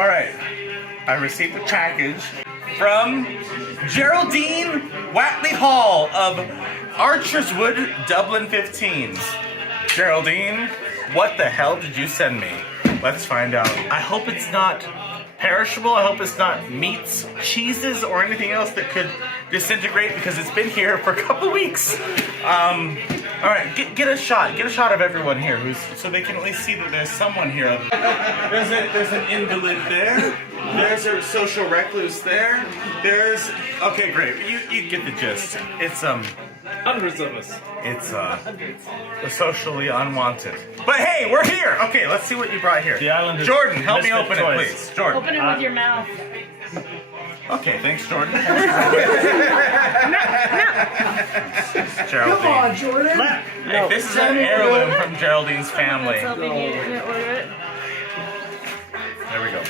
All right, I received a package from Geraldine Watley Hall of Archerswood, Dublin 15s. Geraldine, what the hell did you send me? Let's find out. I hope it's not perishable. I hope it's not meats, cheeses, or anything else that could disintegrate because it's been here for a couple weeks. All right, get a shot of everyone here, so they can at least see that there's someone here. There's an invalid there. There's a social recluse there. Okay, great. You get the gist. It's Hundreds of us. It's socially unwanted. But hey, we're here. Okay, let's see what you brought here. The island is Jordan, help me misfit open toys. it, please. Jordan. Open it with your mouth. Okay, thanks, Jordan. Come on, Jordan. Hey, this is an heirloom from Geraldine's family. Let's help you order it. There we go.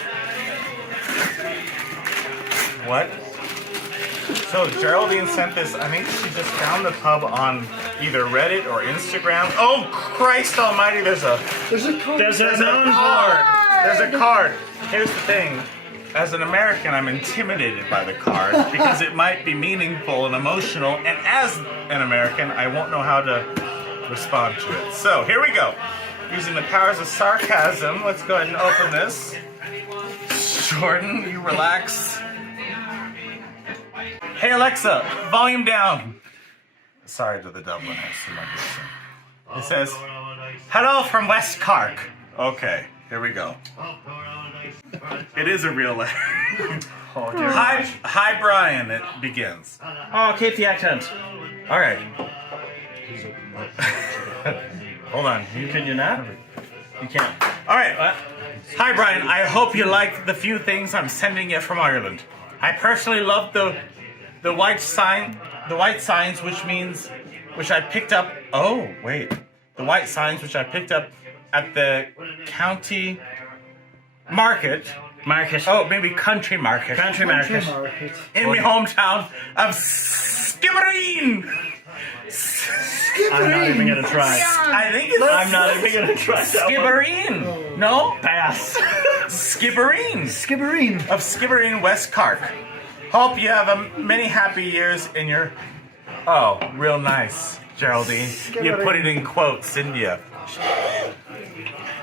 What? So Geraldine sent this. I think she just found the pub on either Reddit or Instagram. Oh Christ Almighty! There's a card. There's a card. There's a card. Here's the thing. As an American, I'm intimidated by the card because it might be meaningful and emotional, and as an American, I won't know how to respond to it. So here we go. Using the powers of sarcasm, let's go ahead and open this. Jordan, you relax. Hey Alexa, volume down. Sorry to the Dubliners who might listen. It says, hello from West Cork. Okay, here we go. It is a real letter. Oh, dear. Hi Brian, it begins. Oh, keep the accent. All right. Hold on. Can you not? You can't. All right. Hi Brian, I hope you like the few things I'm sending you from Ireland. I personally love the white signs, which I picked up. Oh wait, the white signs which I picked up at the county market. Oh, maybe country market. Country market. In my hometown of Skibbereen. I'm not even gonna try. I think it's. I'm not even gonna try that one. Skibbereen. No? Pass. Skibbereen. Skibbereen. Of Skibbereen, West Cork. Hope you have many happy years in your... Oh, real nice, Geraldine. You put it in quotes, didn't you?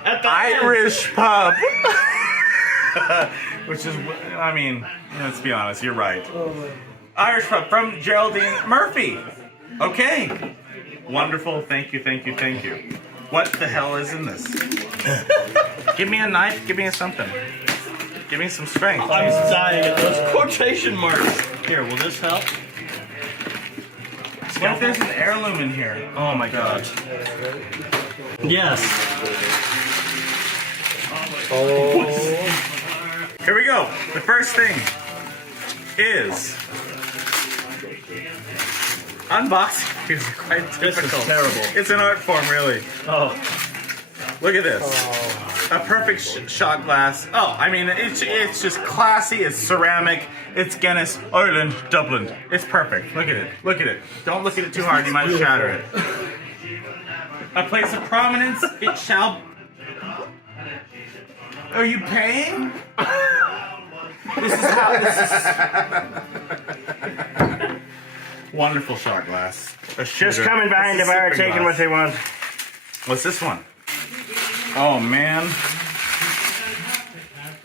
Irish pub. Which is, I mean, let's be honest, you're right. Irish pub from Geraldine Murphy. Okay. Wonderful. Thank you. What the hell is in this? Give me a knife. Give me something. Give me some strength. I'm dying at those quotation marks. Here, will this help? What if there's an heirloom in here? Oh my god. Yes. Here we go. The first thing is unboxing is quite difficult. This is terrible. It's an art form, really. Oh. Look at this. A perfect shot glass. Oh, I mean, it's just classy. It's ceramic. It's Guinness, Ireland, Dublin. It's perfect. Look at it. Don't look at it too hard. You might shatter it. A place of prominence. It shall. Are you paying? This is how this is. Wonderful shot glass. Just coming behind the bar, taking what they want. What's this one? Oh man.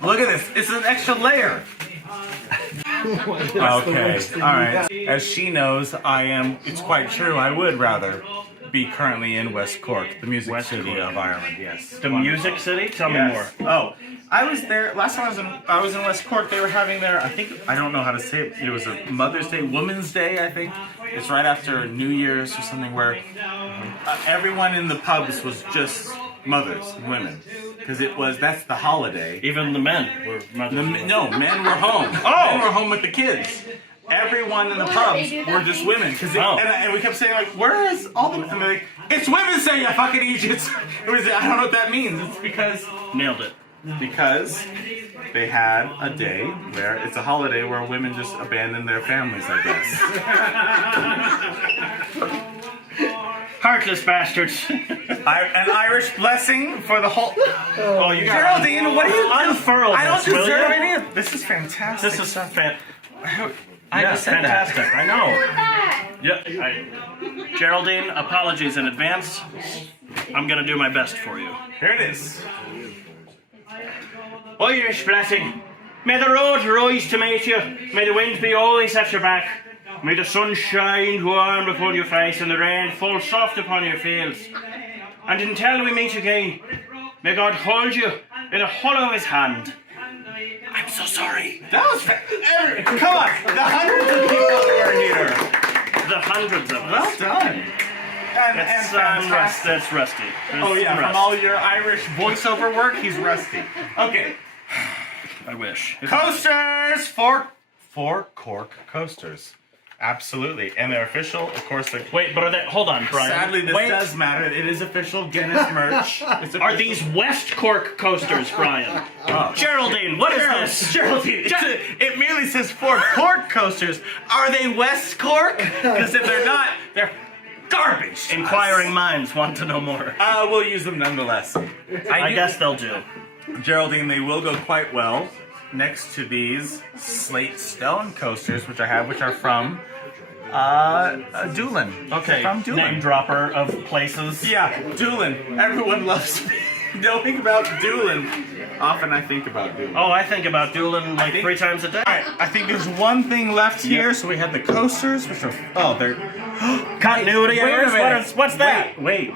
Look at this. It's an extra layer. Okay. Alright. As she knows, it's quite true, I would rather be currently in West Cork, the music city of Ireland, yes. The music city? Tell me more. Oh, I was there, last time I was in West Cork, they were having their, I don't know how to say it, it was a Mother's Day, Women's Day, I think. It's right after New Year's or something where everyone in the pubs was just mothers, women. Because that's the holiday. Even the men were mothers. No, men were home. Men were home with the kids. Everyone in the pubs were just women. And we kept saying, like, where is all the... And they're like, it's Women's Day, you fucking idiots. I don't know what that means. It's because... Nailed it. Because they had a day where it's a holiday where women just abandon their families, I guess. Heartless bastards. An Irish blessing for the whole. Oh, you got Geraldine, what are you doing? unfurl I don't this, will deserve you? any of this. Is fantastic. This is I just said fantastic. that. I know. Yeah, Geraldine, apologies in advance. I'm gonna do my best for you. Here it is. Irish blessing. May the road rise to meet you. May the wind be always at your back. May the sun shine warm upon your face and the rain fall soft upon your fields. And until we meet again, may God hold you in the hollow of his hand. I'm so sorry. That was come on, the hundreds of people who are here. The hundreds of us. Well done. And fantastic. That's Rusty. Oh yeah, from all your Irish voiceover work, he's rusty. Okay. I wish. Coasters! Four Cork coasters. Absolutely. And they're official, of course. Wait, but are they... Hold on, Brian. Sadly, this Wait. does matter. It is official Guinness merch. Are these West Cork coasters, Brian? Oh. Geraldine, what is this? Geraldine, it merely says 4 Cork coasters. Are they West Cork? Because if they're not, they're garbage. Inquiring minds want to know more. We'll use them nonetheless. I guess they'll do. Geraldine, they will go quite well next to these slate stone coasters, which I have, which are from Doolin. Okay, From Doolin. name dropper of places. Yeah, Doolin. Everyone loves knowing about Doolin. Often I think about Doolin. Oh, I think about Doolin like 3 times a day. Alright, I think there's one thing left here. So we have the coasters, which are they're Continuity Wait a errors? minute. What's that? Wait.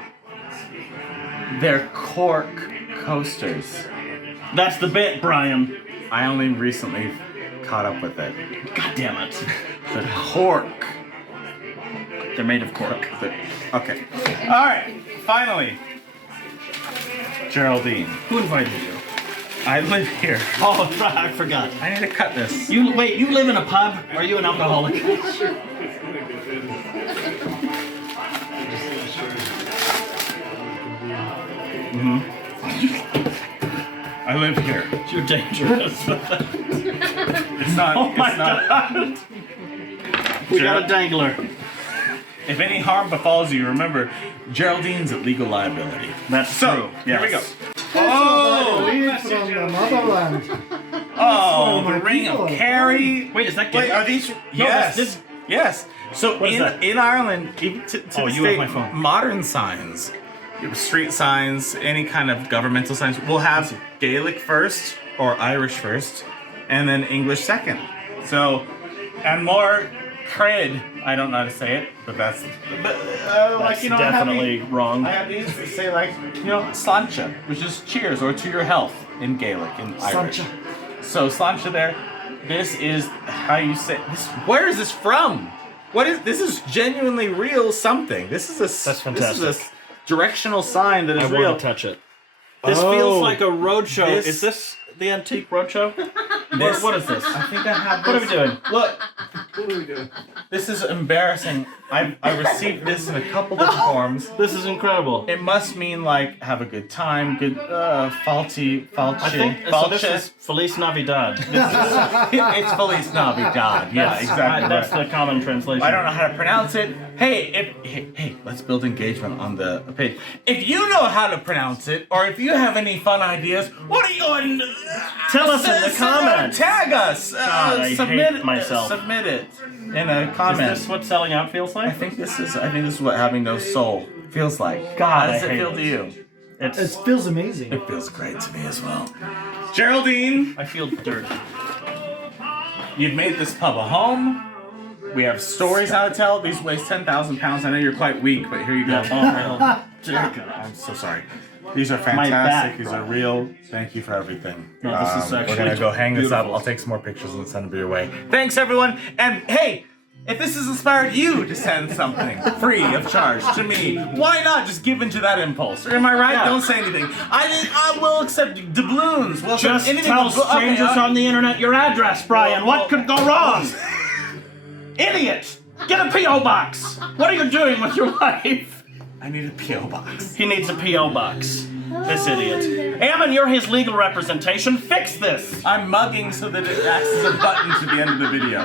They're Cork coasters. That's the bit, Brian. I only recently caught up with it. God damn it. The Cork. They're made of cork. Okay. Alright, finally. Geraldine. Who invited you? I live here. Oh, I forgot. I need to cut this. You live in a pub? Are you an alcoholic? I live here. You're dangerous. It's not. Oh my it's not. god. We got a dangler. If any harm befalls you, remember, Geraldine's at legal liability. That's So, true. here we go. Oh! Oh! From the motherland. Oh, the my Ring of people. Kerry. Wait, is that Wait, good? are these? Yes. this- Yes. So What is that? in Ireland, even to Oh, this you have day, my phone. modern signs, street signs, any kind of governmental signs, will have Gaelic first or Irish first, and then English second. So, and more cred. I don't know how to say it, but that's like That's definitely wrong. I have these that say like sláinte, which is cheers or to your health in Gaelic in Irish. Sláinte. So sláinte there. This is how you say this. Where is this from? What is this? Is genuinely real something. This is a That's fantastic. This is a directional sign that is I real. want to touch it. This Oh, feels like a roadshow. this- Is this the antique roadshow? This- What is this? I think I have. What are this. we doing? Look. What are we doing? This is embarrassing. I received this in a couple different forms. This is incredible. It must mean like have a good time, good faulty. I think so. This is Feliz Navidad. It's Feliz Navidad. Yeah, exactly. That's right. the common translation. I don't know how to pronounce it. Hey, let's build engagement on the page. If you know how to pronounce it, or if you have any fun ideas, what are you going? Tell us in the comments. Tag us. God, I submit hate myself. Submit it in a Is comment. this what selling out feels like? I think this is what having no soul feels like. God, How does I it hate feel it. to you? It's. It feels amazing. It feels great to me as well. Geraldine, I feel dirty. you've made this pub a home. We have stories how to tell. These weigh 10,000 pounds. I know you're quite weak, but here you go. Oh, dear God. I'm so sorry. These are My fantastic. back, These bro. are real. Thank you for everything. No, this is We're actually gonna go hang this up. beautiful. I'll take some more pictures and send them your way. Thanks, everyone. And hey, if this has inspired you to send something free of charge to me, why not just give into that impulse? Am I right? Yeah. Don't say anything. I will accept doubloons. We'll accept Just anything. tell Okay, strangers on the internet your address, Brian. What could go wrong? Idiot! Get a P.O. box! What are you doing with your life? I need a P.O. box. He needs a P.O. box. This idiot. Ammon, you're his legal representation. Fix this! I'm mugging so that it acts as a button to the end of the video.